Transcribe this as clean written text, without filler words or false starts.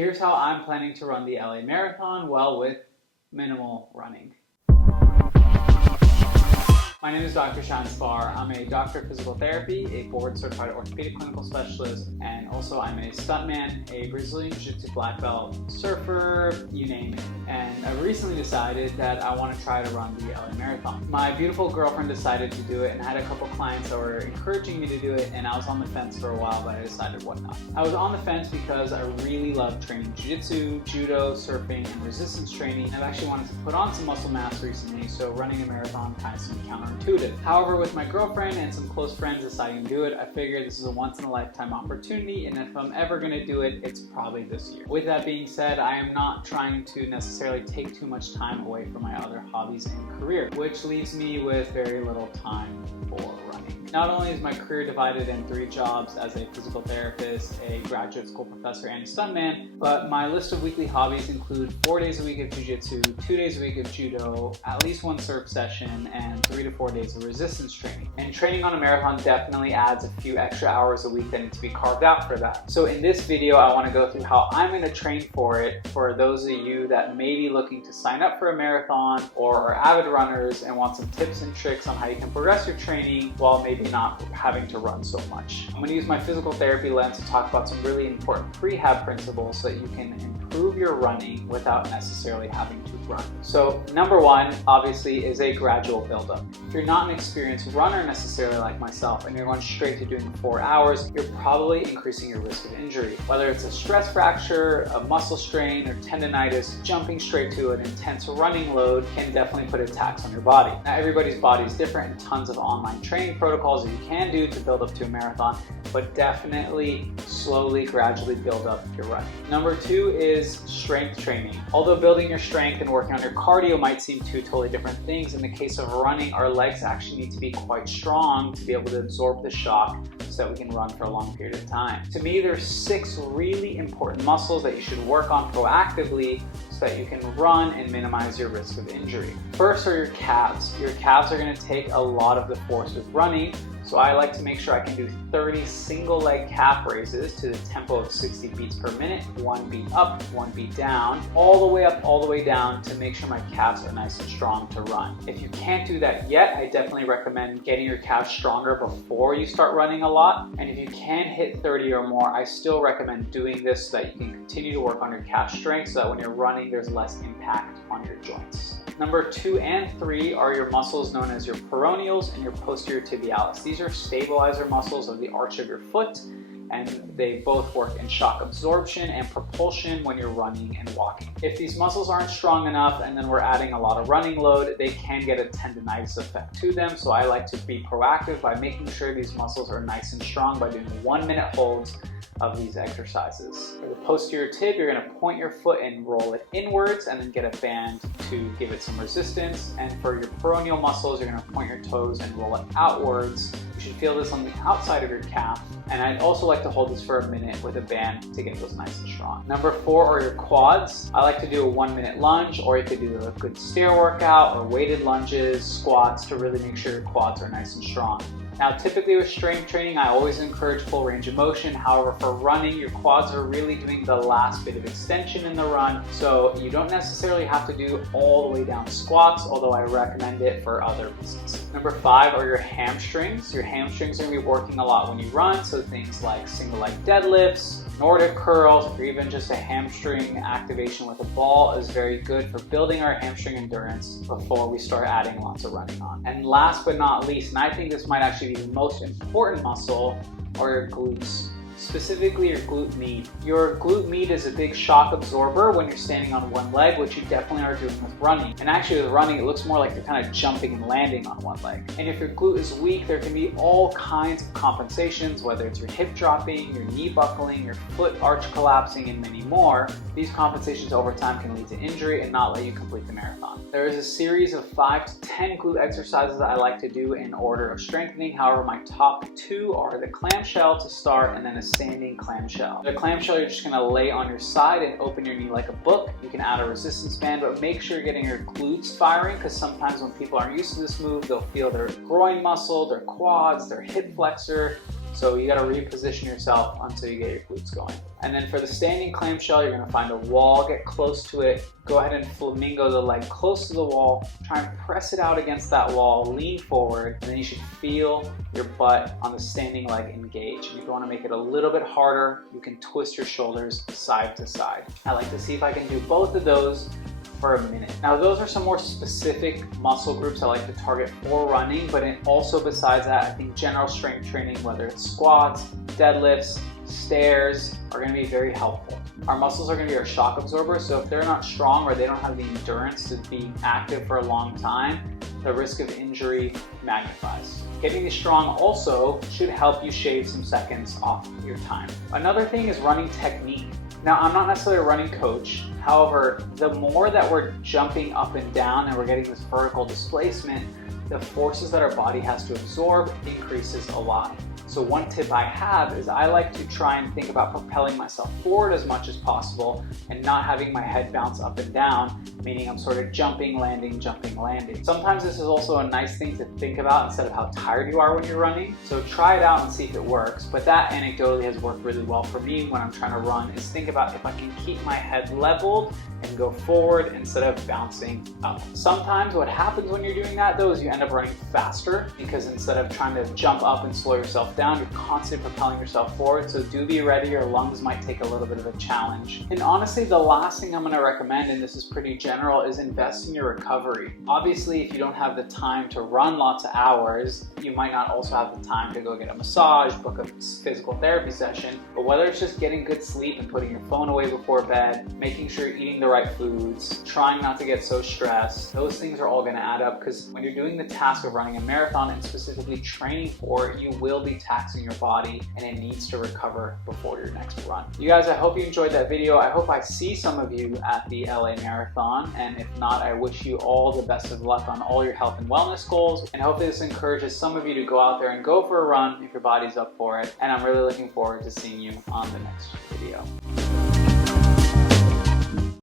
Here's how I'm planning to run the LA Marathon, well, with minimal running. My name is Dr. Shan Spar. I'm a doctor of physical therapy, a board-certified orthopedic clinical specialist, and also I'm a stuntman, a Brazilian Jiu-Jitsu black belt, surfer, you name it. And I recently decided that I want to try to run the LA Marathon. My beautiful girlfriend decided to do it, and I had a couple clients that were encouraging me to do it, and I was on the fence for a while, but I decided what not. I was on the fence because I really love training Jiu-Jitsu, Judo, surfing, and resistance training. I've actually wanted to put on some muscle mass recently, so running a marathon kind of seemed counterintuitive. However, with my girlfriend and some close friends deciding to do it, I figured this is a once-in-a-lifetime opportunity, and if I'm ever going to do it, it's probably this year. With that being said, I am not trying to necessarily take too much time away from my other hobbies and career, which leaves me with very little time for running. Not only is my career divided in 3 jobs as a physical therapist, a graduate school professor, and a stuntman, but my list of weekly hobbies include 4 days a week of jiu-jitsu, 2 days a week of judo, at least 1 surf session, and 3 to 4 days of resistance training. And training on a marathon definitely adds a few extra hours a week that need to be carved out for that. So in this video, I want to go through how I'm going to train for it for those of you that may be looking to sign up for a marathon or are avid runners and want some tips and tricks on how you can progress your training while maybe not having to run so much. I'm going to use my physical therapy lens to talk about some really important prehab principles so that you can improve your running without necessarily having to run. So number 1, obviously, is a gradual buildup. If you're not an experienced runner necessarily like myself and you're going straight to doing 4 hours, you're probably increasing your risk of injury. Whether it's a stress fracture, a muscle strain, or tendonitis, jumping straight to an intense running load can definitely put a tax on your body. Now, everybody's body is different, and tons of online training protocols that you can do to build up to a marathon, but definitely slowly, gradually build up your running. Number 2 is strength training. Although building your strength and working on your cardio might seem 2 totally different things, in the case of running, our legs actually need to be quite strong to be able to absorb the shock so that we can run for a long period of time. To me, there's 6 really important muscles that you should work on proactively so that you can run and minimize your risk of injury. First are your calves. Your calves are going to take a lot of the force with running, so I like to make sure I can do 30 single leg calf raises to the tempo of 60 beats per minute, 1 beat up, 1 beat down, all the way up, all the way down, to make sure my calves are nice and strong to run. If you can't do that yet, I definitely recommend getting your calves stronger before you start running a lot. And if you can hit 30 or more, I still recommend doing this so that you can continue to work on your calf strength so that when you're running, there's less impact on your joints. Number 2 and 3 are your muscles known as your peroneals and your posterior tibialis. These are stabilizer muscles of the arch of your foot, and they both work in shock absorption and propulsion when you're running and walking. If these muscles aren't strong enough and then we're adding a lot of running load, they can get a tendonitis effect to them. So I like to be proactive by making sure these muscles are nice and strong by doing 1-minute holds of these exercises. For the posterior tib, you're going to point your foot and roll it inwards and then get a band to give it some resistance. And for your peroneal muscles, you're going to point your toes and roll it outwards. You should feel this on the outside of your calf. And I'd also like to hold this for a minute with a band to get those nice and strong. Number 4 are your quads. I like to do a 1-minute lunge, or you could do a good stair workout or weighted lunges, squats, to really make sure your quads are nice and strong. Now, typically with strength training, I always encourage full range of motion. However, for running, your quads are really doing the last bit of extension in the run, so you don't necessarily have to do all the way down squats, although I recommend it for other reasons. Number 5 are your hamstrings. Your hamstrings are going to be working a lot when you run, so things like single leg deadlifts, Nordic curls, or even just a hamstring activation with a ball is very good for building our hamstring endurance before we start adding lots of running on. And last but not least, and I think this might actually be the most important muscle, are your glutes. Specifically your glute med. Your glute med is a big shock absorber when you're standing on one leg, which you definitely are doing with running. And actually with running, it looks more like you're kind of jumping and landing on one leg. And if your glute is weak, there can be all kinds of compensations, whether it's your hip dropping, your knee buckling, your foot arch collapsing, and many more. These compensations over time can lead to injury and not let you complete the marathon. There is a series of 5 to 10 glute exercises that I like to do in order of strengthening. However, my top 2 are the clamshell to start, and then a standing clamshell. The clamshell, you're just going to lay on your side and open your knee like a book. You can add a resistance band, but make sure you're getting your glutes firing, because sometimes when people aren't used to this move, they'll feel their groin muscle, their quads, their hip flexor So you gotta reposition yourself until you get your glutes going. And then for the standing clamshell, you're gonna find a wall, get close to it, go ahead and flamingo the leg close to the wall, try and press it out against that wall, lean forward, and then you should feel your butt on the standing leg engage. And if you wanna make it a little bit harder, you can twist your shoulders side to side. I like to see if I can do both of those for a minute. Now those are some more specific muscle groups I like to target for running, but also besides that, I think general strength training, whether it's squats, deadlifts, stairs, are gonna be very helpful. Our muscles are gonna be our shock absorbers, so if they're not strong or they don't have the endurance to be active for a long time, the risk of injury magnifies. Getting these strong also should help you shave some seconds off your time. Another thing is running technique. Now, I'm not necessarily a running coach. However, the more that we're jumping up and down and we're getting this vertical displacement, the forces that our body has to absorb increases a lot. So one tip I have is I like to try and think about propelling myself forward as much as possible and not having my head bounce up and down, meaning I'm sort of jumping, landing, jumping, landing. Sometimes this is also a nice thing to think about instead of how tired you are when you're running. So try it out and see if it works. But that anecdotally has worked really well for me when I'm trying to run, is think about if I can keep my head leveled and go forward instead of bouncing up. Sometimes what happens when you're doing that though is you end up running faster, because instead of trying to jump up and slow yourself down, you're constantly propelling yourself forward. So do be ready, your lungs might take a little bit of a challenge. And honestly, the last thing I'm gonna recommend, and this is pretty general, is invest in your recovery. Obviously, if you don't have the time to run lots of hours, you might not also have the time to go get a massage, book a physical therapy session, but whether it's just getting good sleep and putting your phone away before bed, making sure you're eating the right foods, trying not to get so stressed, those things are all gonna add up, because when you're doing the task of running a marathon and specifically training for it, you will be taxing your body and it needs to recover before your next run. You guys, I hope you enjoyed that video. I hope I see some of you at the LA Marathon, and if not, I wish you all the best of luck on all your health and wellness goals, and hopefully this encourages some of you to go out there and go for a run if your body's up for it, and I'm really looking forward to seeing you on the next video.